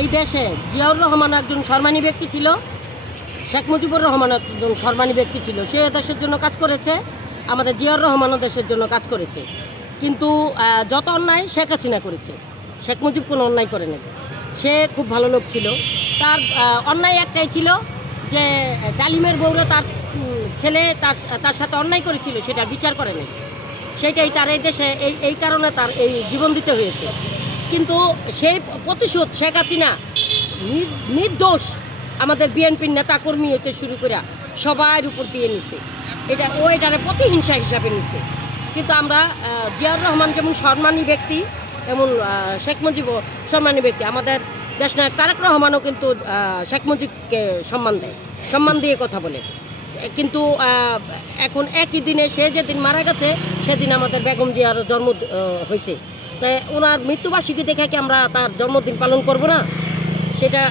এই দেশে জিয়াউর রহমান একজন সম্মানী ব্যক্তি ছিল, শেখ মুজিবুর রহমান একজন সম্মানী ব্যক্তি ছিল। সে দেশের জন্য কাজ করেছে, আমাদের জিয়াউর রহমানও দেশের জন্য কাজ করেছে। কিন্তু যত অন্যায় শেখ হাসিনা করেছে, শেখ মুজিব কোনো অন্যায় করে নাই। সে খুব ভালো লোক ছিল। তার অন্যায় একটাই ছিল যে ডালিমের বউরে তার ছেলে তার সাথে অন্যায় করেছিল, সেটা বিচার করে নাই। সেটাই তার এই দেশে এই কারণে তার এই জীবন দিতে হয়েছে। কিন্তু সেই প্রতিশোধ শেখ হাসিনা নির্দোষ আমাদের বিএনপির নেতাকর্মী হতে শুরু করে সবার উপর দিয়ে নিছে। এটারে প্রতিহিংসা হিসাবে নিছে। কিন্তু আমরা জিয়াউর রহমান যেমন সম্মানী ব্যক্তি, এমন শেখ মুজিবও সম্মানী ব্যক্তি। আমাদের দেশনায়ক তারেক রহমানও কিন্তু শেখ মুজিবকে সম্মান দিয়ে কথা বলে। কিন্তু এখন একই দিনে সে যেদিন মারা গেছে সেদিন আমাদের বেগম জিয়ার জন্ম হয়েছে। তাই ওনার মৃত্যুবার্ষিকী দেখে কি আমরা তার জন্মদিন পালন করব না? সেটা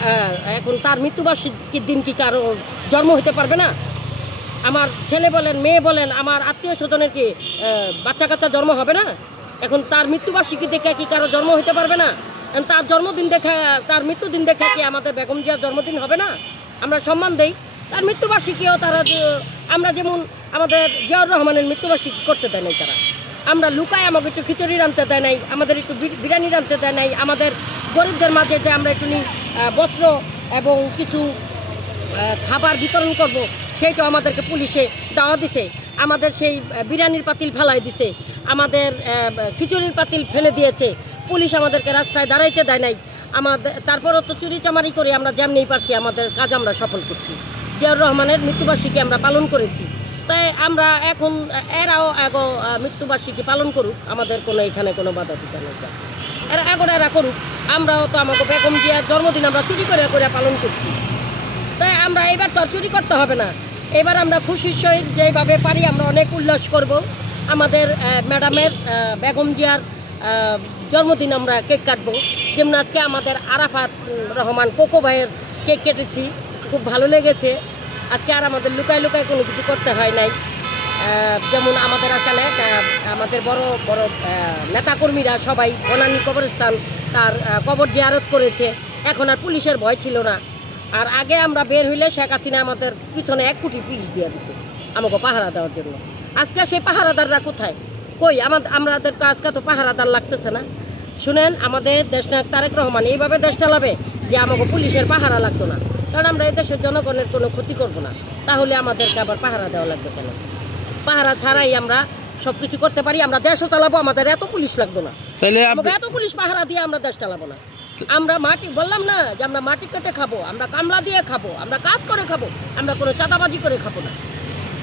এখন তার মৃত্যুবার্ষিকীর দিন কি কারো জন্ম হতে পারবে না? আমার ছেলে বলেন, মেয়ে বলেন, আমার আত্মীয় স্বজনের কি বাচ্চা কাচ্চা জন্ম হবে না? এখন তার মৃত্যুবার্ষিকী দেখে কি কারো জন্ম হতে পারবে না? তার জন্মদিন দেখে, তার মৃত্যুদিন দেখে কি আমাদের বেগম জিয়ার জন্মদিন হবে না? আমরা সম্মান দেই তার মৃত্যুবার্ষিকীও। তারা আমরা যেমন আমাদের জিয়াউর রহমানের মৃত্যুবার্ষিকী করতে দেয় নাই তারা। আমরা লুকায় আমাকে একটু খিচুড়ি রাঁধতে দেয় নাই, আমাদের একটু বিরিয়ানি রাঁধতে দেয় নাই, আমাদের গরিবদের মাঝে যে আমরা একটু বস্ত্র এবং কিছু খাবার বিতরণ করব সেইটাও আমাদেরকে পুলিশে দেওয়া দিছে। আমাদের সেই বিরিয়ানির পাতিল ফেলাই দিছে, আমাদের খিচুড়ির পাতিল ফেলে দিয়েছে। পুলিশ আমাদেরকে রাস্তায় দাঁড়াইতে দেয় নাই। তারপরও তো চুরি চামারি করে আমরা যেমনিই পারছি আমাদের কাজ আমরা সফল করছি। জিয়াউর রহমানের মৃত্যুবার্ষিকী আমরা পালন করেছি। তাই আমরা এখন এরাও মৃত্যুবার্ষিকী পালন করুক, আমাদের কোনো এখানে কোনো বাধা দিতে নেই। এরা করুক, আমরাও তো আমাকে বেগম জিয়ার জন্মদিন আমরা চুরি করে পালন করছি। তাই আমরা এবার তো আর চুরি করতে হবে না। এবার আমরা খুশির সহিত যেভাবে পারি আমরা অনেক উল্লাস করব। আমাদের ম্যাডামের বেগম জিয়ার জন্মদিন আমরা কেক কাটবো। যেমন আজকে আমাদের আরাফাত রহমান কোকো ভাইয়ের কেক কেটেছি, খুব ভালো লেগেছে। আজকে আর আমাদের লুকায় কোনো কিছু করতে হয় নাই। যেমন আমাদের এখানে আমাদের বড় বড় নেতাকর্মীরা সবাই বনানী কবরস্থান তার কবর জিয়ারত করেছে। এখন আর পুলিশের ভয় ছিল না। আর আগে আমরা বের হইলে শেখ হাসিনা আমাদের পিছনে 1 কোটি পুলিশ দিয়ে দিত আমাকে পাহারা দেওয়ার জন্য। আজকে সেই পাহারাদাররা কোথায়? কই আমাদের তো আজকে তো পাহারাদার লাগতেছে না। শুনেন, আমাদের দেশনায়ক তারেক রহমান এইভাবে দেশ চালাবে যে আমাকে পুলিশের পাহারা লাগতো না। কারণ আমরা এই দেশের জনগণের কোনো ক্ষতি করব না, তাহলে আমাদেরকে আবার পাহারা দেওয়া লাগবে কেন? পাহারা ছাড়াই আমরা সব কিছু করতে পারি। আমরা দেশও চালাবো, আমাদের এত পুলিশ লাগতো না। আমাকে এত পুলিশ পাহারা দিয়ে আমরা দেশ চালাবো না। আমরা মাটি বললাম না যে আমরা মাটি কেটে খাবো, আমরা কামলা দিয়ে খাবো, আমরা কাজ করে খাবো, আমরা কোনো চাঁদাবাজি করে খাবো না।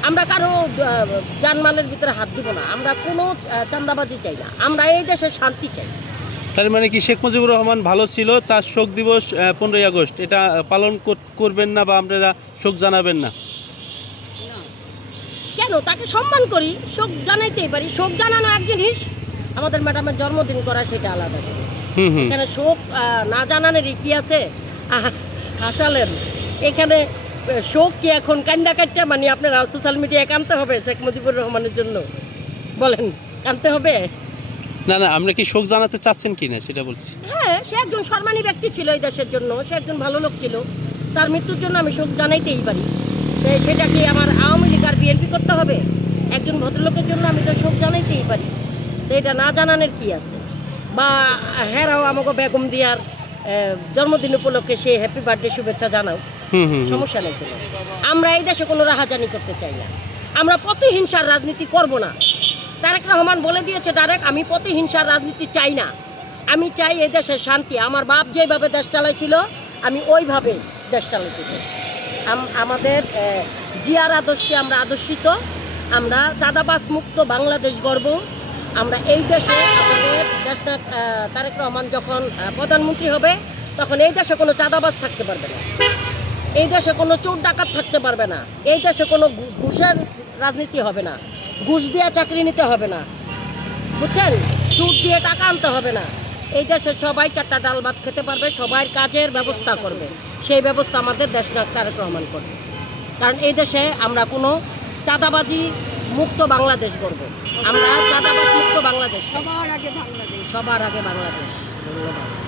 আমরা কারো জানমালের ভিতরে হাত দিব না। আমরা কোনো চাঁদাবাজি চাই না। আমরা এই দেশে শান্তি চাই। তার মানে কি শেখ মুজিবুর রহমান ভালো ছিল, তার শোক দিবস 15ই আগস্ট এটা পালন করবেন না বা আপনারা শোক জানাবেন না? কেন? তাকে সম্মান করি, শোক জানাইতেই পারি। শোক জানানো এক জিনিস, আমাদের ম্যাডামের জন্মদিন করা সেটা আলাদা। এখানে শোক না জানানোর কি আছে? হাসালেন, এখানে শোক কি এখন কান্দা কাটটা মানে আপনারা সোশ্যাল মিডিয়ায় কানতে হবে শেখ মুজিবুর রহমানের জন্য? বলেন, কানতে হবে? না না, আমরা কি শোক জানাতে চাচ্ছেন কিনা সেটা বলছি। হ্যাঁ, সে একজন সম্মানী ব্যক্তি ছিল এই দেশের জন্য, সে একজন ভালো লোক ছিল। তার মৃত্যুর জন্য আমি শোক জানাইতেই পারি। সেটা কি আমার আওয়ামী লীগ আর বিএনপি করতে হবে? একজন ভদ্রলোকের জন্য আমি তো শোক জানাইতেই পারি। তো এটা না জানানোর কি আছে? বা হেরাও আমাকে বেগম জিয়ার জন্মদিন উপলক্ষে সে হ্যাপি বার্থডে শুভেচ্ছা জানাও, সমস্যা নেই কোনো। আমরা এই দেশে কোনো রাহাজানি করতে চাই না। আমরা প্রতিহিংসার রাজনীতি করব না। তারেক রহমান বলে দিয়েছে ডাইরেক্ট, আমি প্রতিহিংসার রাজনীতি চাই না। আমি চাই এই দেশের শান্তি। আমার বাপ যেভাবে দেশ চালাইছিল আমি ওইভাবে দেশ চালাইতে চাই। আমাদের জিয়ার আদর্শে আমরা আদর্শিত। আমরা চাঁদাবাজ মুক্ত বাংলাদেশ গড়ব। আমরা এই দেশে আমাদের দেশটা তারেক রহমান যখন প্রধানমন্ত্রী হবে তখন এই দেশে কোনো চাঁদাবাজ থাকতে পারবে না, এই দেশে কোনো চোর ডাকাত থাকতে পারবে না, এই দেশে কোনো ঘুষের রাজনীতি হবে না, ঘুষ দিয়ে চাকরি নিতে হবে না, বুঝছেন? সুদ দিয়ে টাকা আনতে হবে না। এই দেশে সবাই 4টা ডাল ভাত খেতে পারবে, সবাই কাজের ব্যবস্থা করবে। সেই ব্যবস্থা আমাদের দেশনায়ক তারেক রহমান করবে। কারণ এই দেশে আমরা কোনো চাঁদাবাজি মুক্ত বাংলাদেশ করব। আমরা চাঁদাবাজ মুক্ত বাংলাদেশ, সবার আগে বাংলাদেশ। ধন্যবাদ।